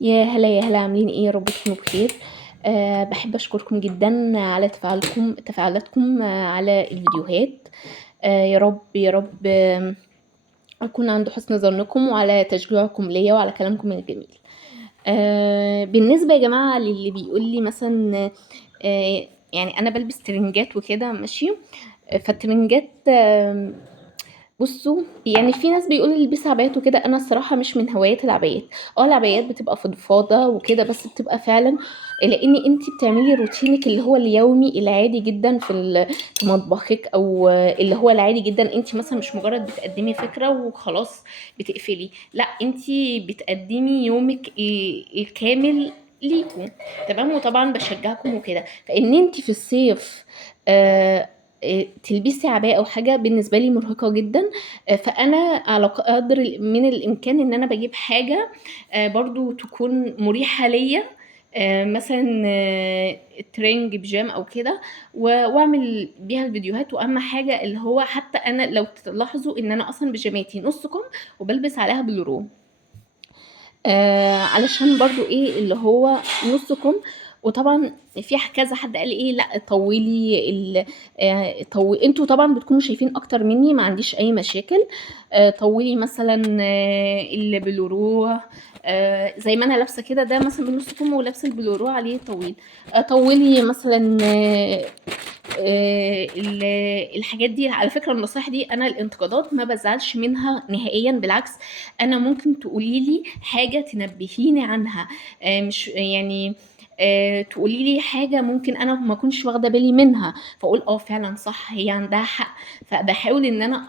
يا هلا يا هلا، عاملين ايه؟ يا رب تكونوا بخير. بحب اشكركم جدا على تفاعلاتكم على الفيديوهات. يا رب يا رب، اكون عند حسن ظنكم وعلى تشجيعكم ليا وعلى كلامكم الجميل. بالنسبه يا جماعه للي بيقول لي مثلا، يعني انا بلبس ترنجات وكده ماشي. فالترنجات، بصوا يعني في ناس بيقولوا البسي عبايات وكده، انا الصراحه مش من هوايات العبايات. العبايات بتبقى فضفاضه وكده، بس بتبقى فعلا لان انت بتعملي روتينك اللي هو اليومي العادي جدا في مطبخك، او اللي هو العادي جدا. انت مثلا مش مجرد بتقدمي فكره وخلاص بتقفلي، لا، انت بتقدمي يومك الكامل ليكم. تمام. وطبعا بشجعكم وكده، فان انت في الصيف تلبسي عباية او حاجه بالنسبه لي مرهقه جدا. فانا على قدر من الامكان ان انا بجيب حاجه برضو تكون مريحه ليا، مثلا ترنج بيجام او كده، واعمل بيها الفيديوهات. واهم حاجه اللي هو حتى انا لو تلاحظوا ان انا اصلا بيجاماتي نص كم وبلبس عليها بلورو، علشان برضو ايه اللي هو نص كم. وطبعا في كذا حد قال ايه، لا طولي انتوا طبعا بتكونوا شايفين اكتر مني، ما عنديش اي مشاكل. طولي مثلا البلورو، زي ما انا لابسه كده، ده مثلا بنص كم ولابسه البلورو عليه طويل. طولي مثلا الحاجات دي. على فكرة النصائح دي أنا الانتقادات ما بزعلش منها نهائيا، بالعكس. أنا ممكن تقولي لي حاجة تنبهيني عنها، مش يعني تقولي لي حاجة ممكن أنا ما كنتش واخدة بالي منها، فأقول فعلا صح، هي عندها حق. فبحاول إن أنا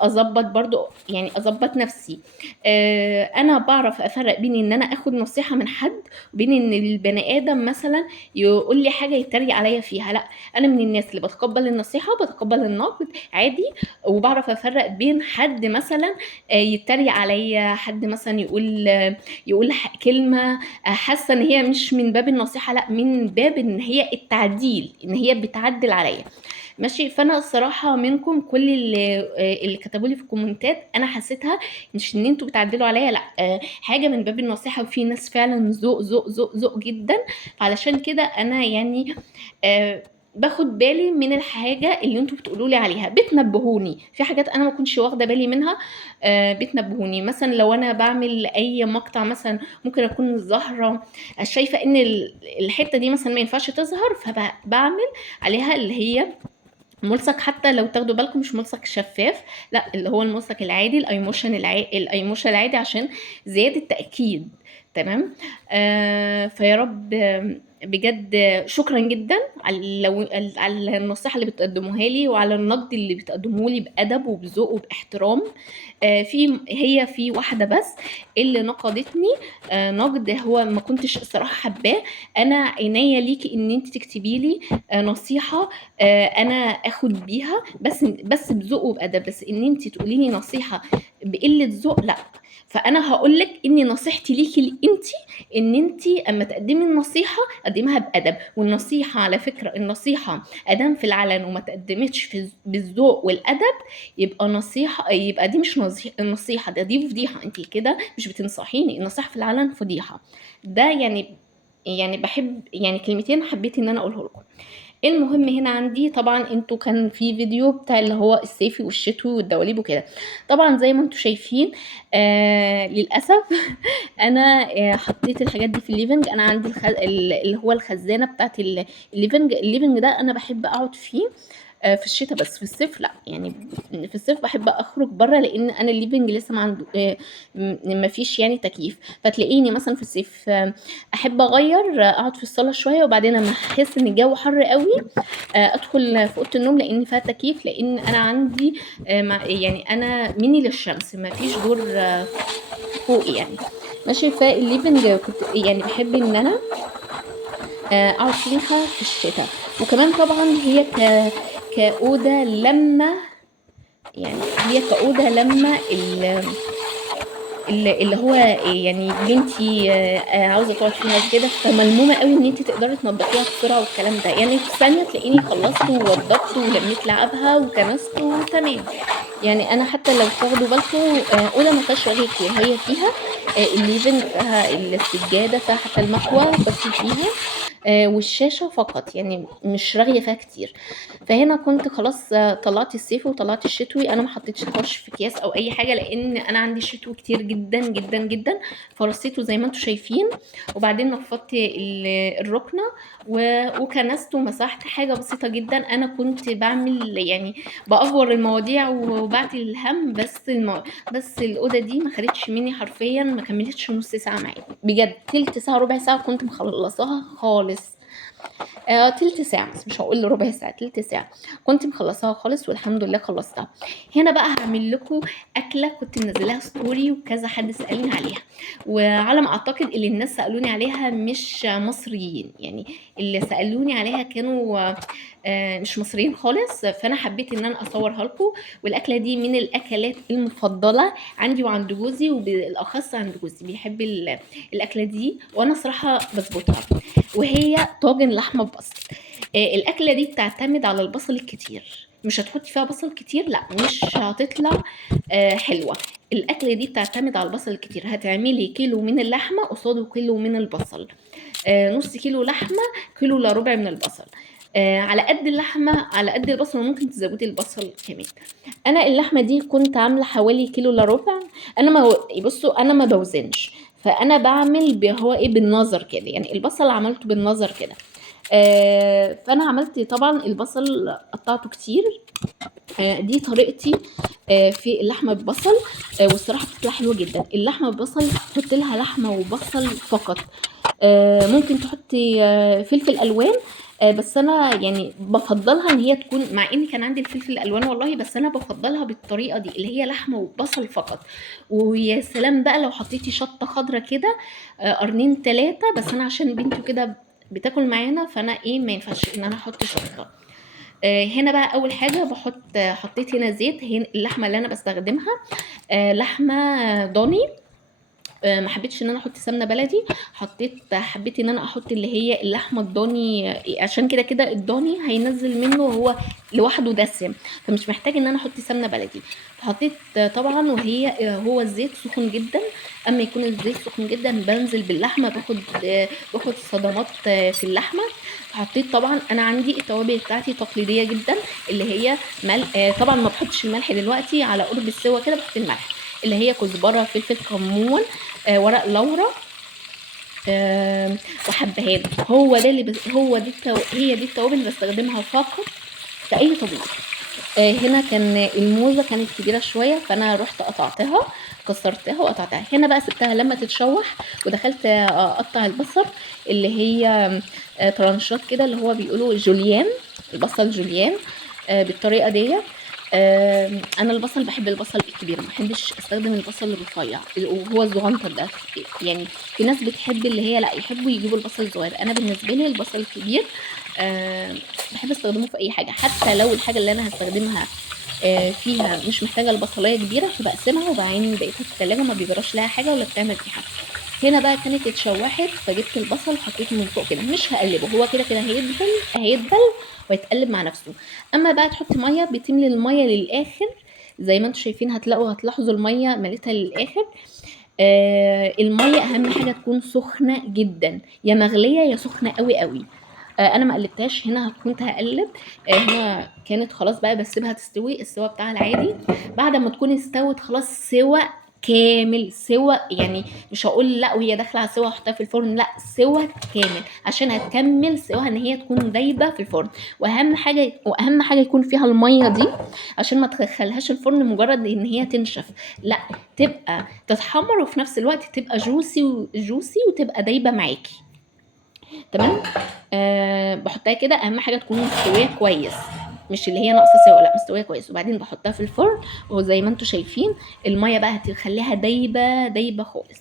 اظبط برضو، يعني اظبط نفسي. انا بعرف افرق بين ان انا اخد نصيحة من حد وبين ان البني ادم مثلا يقول لي حاجة يتريق عليا فيها. لا، انا من الناس اللي بتقبل النصيحة وبتقبل النقد عادي. وبعرف افرق بين حد مثلا يتريق عليا، حد مثلا يقول كلمة حاسة ان هي مش من باب النصيحة، لا، من باب ان هي التعديل، ان هي بتعدل عليا. ماشي. فانا الصراحه منكم كل اللي كتبوا لي في الكومنتات انا حسيتها مش ان انتوا بتعدلوا عليا، لا، حاجه من باب النصيحه. وفي ناس فعلا ذوق ذوق ذوق ذوق جدا. فعلشان كده انا يعني باخد بالي من الحاجه اللي انتوا بتقولوا لي عليها، بتنبهوني في حاجات انا ما كنتش واخده بالي منها. بتنبهوني مثلا لو انا بعمل اي مقطع، مثلا ممكن اكون الزهره شايفه ان الحته دي مثلا ما ينفعش تظهر، فبعمل عليها اللي هي ملصق. حتى لو تاخدوا بالكم مش ملصق شفاف، لا، اللي هو الملصق العادي، الايموشن العادي، عشان زيادة تأكيد. تمام. فيا رب، بجد شكرا جدا على النصيحة اللي بتقدموها لي، وعلى النقد اللي بتقدموه لي بأدب وبذوق وباحترام. في واحدة بس اللي نقدتني نقد هو ما كنتش الصراحة حباه. انا عناية ليكي ان انت تكتبي لي نصيحة انا اخد بيها، بس بذوق وبادب. بس ان انت تقولي لي نصيحه بقله ذوق، لا. فانا هقول لك ان نصيحتي ليكي انت، ان انت اما تقدمي النصيحه قدميها بادب. والنصيحه على فكره، النصيحه ادام في العلن وما تقدمتش بالذوق والادب، يبقى نصيحه، يبقى دي مش نصيحه، دي فضيحه. انت كده مش بتنصحيني. النصيحه في العلن فضيحه. ده يعني بحب، يعني كلمتين حبيت ان انا اقوله لكم. المهم هنا عندي طبعا، انتوا كان في فيديو بتاع اللي هو الصيفي والشتوي والدواليب وكده. طبعا زي ما انتوا شايفين، للاسف انا حطيت الحاجات دي في الليفنج. انا عندي اللي هو الخزانه بتاعت الليفنج ده انا بحب اقعد فيه في الشتاء، بس في الصيف لا. يعني في الصيف بحب اخرج بره، لان انا الليفنج لسه ما عنده ما فيش يعني تكييف. فتلاقيني مثلا في الصيف احب اغير، اقعد في الصاله شويه، وبعدين لما احس ان الجو حر قوي ادخل في اوضه النوم لان فيها تكييف. لان انا عندي يعني انا مني للشمس، ما فيش دور فوقي يعني. ماشي. فالليفنج كنت يعني بحب ان انا اقعد فيها في الشتاء. وكمان طبعا هي كأوضة لما، يعني هي كأوضة لما اللي هو يعني بنتي عاوزه تقعد فيها كده، فملمومه قوي ان انت تقدري تنضفيها بسرعه والكلام ده. يعني في ثانيه تلاقيني خلصت ووضبت ولميت لعابها وكنست وتمام. يعني انا حتى لو تاخدوا بالكم اوضه ما فيهاش رغيف، وهي فيها الليفنج فيها السجادة، فيها حتى المكوى باكل فيها، والشاشة فقط، يعني مش راغية فيها كتير. فهنا كنت خلاص طلعت الصيفي وطلعت الشتوي، انا ما حطيتش طرش في اكياس او اي حاجه، لان انا عندي شتوي كتير جدا جدا جدا، فرصيته زي ما انتم شايفين. وبعدين نفضت الركنه وكنست ومسحت حاجه بسيطه جدا. انا كنت بعمل يعني بافور المواضيع وبعتل الهم، بس الاوضه دي ما خدتش مني حرفيا، ما كملتش نص ساعه معايا بجد، تلت ساعه ربع ساعه كنت مخلصاها خالص. تلت ساعة، بس مش هقول ربع ساعة، تلت ساعة كنت مخلصاها خالص، والحمد لله خلصتها. هنا بقى هعمل لكم أكلة كنت منزلاها ستوري وكذا حد سألني عليها، وعلى ما أعتقد اللي الناس سألوني عليها مش مصريين، يعني اللي سألوني عليها كانوا مش مصريين خالص، فأنا حبيت إن أنا أصورها لكم. والأكلة دي من الأكلات المفضلة عندي وعند جوزي، وبالأخص عند جوزي بيحب الأكلة دي، وأنا صراحة بظبطها، وهي طاجن لحمه ببصل. الاكله دي بتعتمد على البصل الكتير، مش هتحطي فيها بصل كتير لا مش هتطلع حلوه. الاكله دي بتعتمد على البصل الكتير، هتعملي كيلو من اللحمه قصاده كيلو من البصل، نص كيلو لحمه كيلو الا ربع من البصل، على قد اللحمه على قد البصل، وممكن تزودي البصل كمان. انا اللحمه دي كنت عامله حوالي كيلو الا ربع. انا ما بصوا انا ما بوزنش، فانا بعمل هو ايه بالنظر كده، يعني البصل عملته بالنظر كده. فانا عملت طبعا البصل قطعته كتير. دي طريقتي في اللحمه بالبصل، والصراحه بتطلع حلوه جدا. اللحمه بالبصل تحط لها لحمه وبصل فقط، ممكن تحطي فلفل الوان، بس انا يعني بفضلها ان هي تكون، مع ان كان عندي الفلفل الالوان والله، بس انا بفضلها بالطريقه دي اللي هي لحمه وبصل فقط. ويا سلام بقى لو حطيتي شطه خضراء كده قرنين ثلاثه، بس انا عشان بنته كده بتاكل معانا، فانا ايه ما ينفعش ان انا احط شطه. هنا بقى اول حاجه حطيت هنا زيت. هنا اللحمه اللي انا بستخدمها لحمه ضاني، ما حبيتش ان انا احط سمنه بلدي، حبيت ان انا احط اللي هي اللحمه الضاني، عشان كده كده الضاني هينزل منه هو لوحده دسم، فمش محتاج ان انا احط سمنه بلدي. حطيت طبعا هو الزيت سخن جدا، اما يكون الزيت سخن جدا بنزل باللحمه، باخد صدمات في اللحمه. حطيت طبعا، انا عندي التوابل بتاعتي تقليديه جدا، اللي هي ملح، طبعا ما بحطش الملح دلوقتي، على قرب السوا كده بحط الملح، اللي هي كزبره فلفل كمون ورق لورا وحبهان. هو ده اللي هي دي التوابل اللي بستخدمها فقط في اي طبيخ. هنا كان الموزه كانت كبيره شويه، فانا رحت قطعتها، كسرتها وقطعتها. هنا بقى سبتها لما تتشوح، ودخلت اقطع البصل اللي هي ترانشات كده، اللي هو بيقولوا جوليان، البصل جوليان بالطريقه دي. انا البصل بحب البصل الكبير، ما بحبش استخدم البصل الرفيع وهو الصغنطر ده، يعني في ناس بتحب اللي هي لا يحبوا يجيبوا البصل الصغير، انا بالنسبه لي البصل الكبير بحب استخدمه في اي حاجه، حتى لو الحاجه اللي انا هستخدمها فيها مش محتاجه البصلايه كبيره، فبقسمها وبعدين بقيتها في التلاجة، ما بيجراش لها حاجه ولا بتعمل ريحه. هنا بقى كانت اتشوحت، فجبت البصل وحطيته من فوق كده، مش هقلبه، هو كده كده هيدبل ويتقلب مع نفسه. اما بقى تحطي ميه، بتملي الميه للاخر زي ما انتم شايفين، هتلاحظوا الميه مليتها للاخر. الميه اهم حاجه تكون سخنه جدا، يا مغليه يا سخنه قوي قوي. انا ما قلبتهاش، هنا كنت هقلب. هنا كانت خلاص بقى بسيبها تستوي السوا بتاعها العادي. بعد ما تكون استوت خلاص سوا كامل، سوا يعني مش هقول لا وهي داخله على سوا احطها في الفرن، لا سوا كامل، عشان هتكمل سواها ان هي تكون دايبه في الفرن. واهم حاجه يكون فيها الميه دي، عشان ما تدخلهاش الفرن مجرد ان هي تنشف، لا تبقى تتحمر وفي نفس الوقت تبقى جوسي وتبقى دايبه معاكي. تمام. بحطها كده، اهم حاجه تكون مستويه كويس، مش اللي هي ناقصه سوا، لا مستويه كويس. وبعدين بحطها في الفرن، وزي ما انتم شايفين الميه بقى هتخليها دايبه دايبه خالص.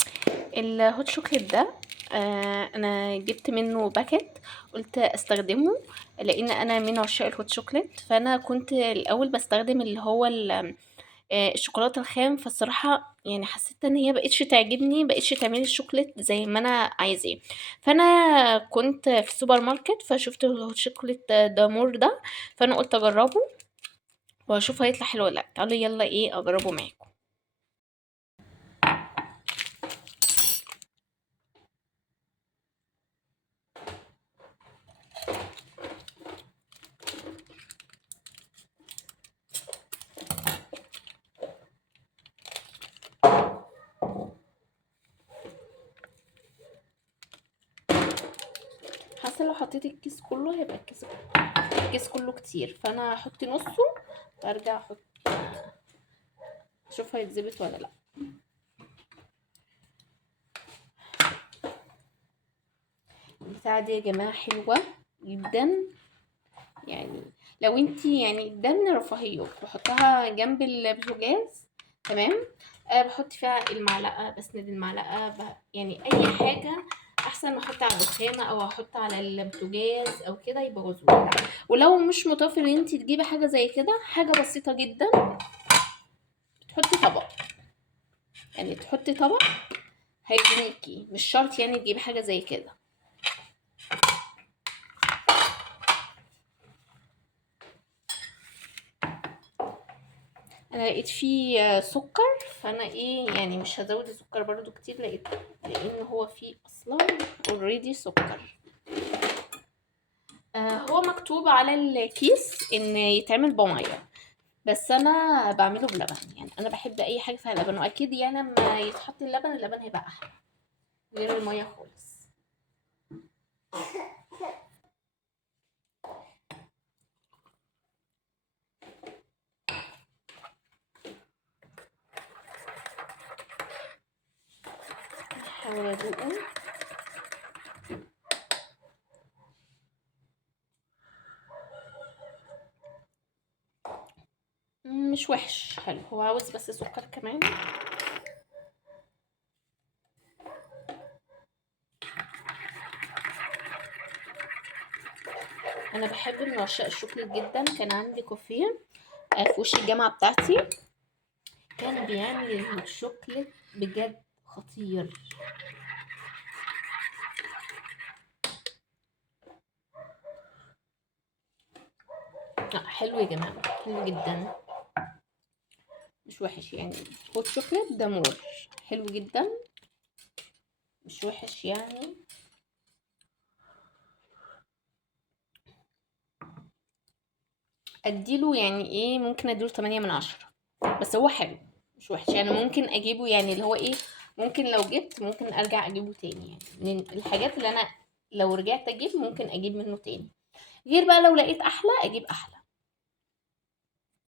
الهوت شوكليت ده انا جبت منه باكت، قلت استخدمه لان انا من عشاق الهوت شوكليت. فانا كنت الاول بستخدم اللي هو الشوكولاته الخام، فالصراحه يعني حسيت ان هي بقتش تعجبني، بقتش تعملي الشوكليت زي ما انا عايزاه. فانا كنت في السوبر ماركت فشفت الهوت شوكليت دامور ده، فانا قلت اجربه واشوف هيطلع حلو ولا لا. تعالوا يلا ايه اجربه معاكم. اصل لو حطيت الكيس كله هيبقى الكيس كله كتير، فانا هحط نصه وارجع احط اشوف هيتظبط ولا لا. البتاعه دي يا جماعه حلوه جدا، يعني لو انتي يعني ده من الرفاهيات بحطها جنب البوتاجاز. تمام. بحط فيها المعلقه، بسند المعلقه يعني اي حاجه احسن ما احط على الرخامه او احط على البوتاجاز او كده يبوظوها. ولو مش متوفر ان انتي تجيبي حاجه زي كده، حاجه بسيطه جدا، تحطي طبق، يعني تحطي طبق هيغنيكي، مش شرط يعني تجيبي حاجه زي كده. انا لقيت فيه سكر، فانا ايه يعني مش هزود السكر برضو كتير، لان هو فيه اصلا اوريدي سكر. هو مكتوب على الكيس ان يتعمل بميه، بس انا بعمله بلبن، يعني انا بحب اي حاجه فيها لبن، واكيد يعني لما يتحط اللبن هيبقى احلى غير الميه خالص. هحاول ادوقه. مش وحش، حلو، هو عاوز بس سكر كمان. انا بحب من عشاق الشوكليت جدا، كان عندي كافيه في وش الجامعه بتاعتي، كان بيعمل الشوكليت بجد خطير. حلو يا جماعه، حلو جدا، مش وحش يعني. هوت شوكليت ده مور، حلو جدا، مش وحش يعني. اديله يعني ايه، ممكن اديله 8/10، بس هو حلو مش وحش يعني. ممكن اجيبه يعني اللي هو ايه، ممكن لو جبت ممكن ارجع اجيبه تاني، يعني من الحاجات اللي انا لو رجعت اجيب ممكن اجيب منه تاني، غير بقى لو لقيت احلى اجيب احلى.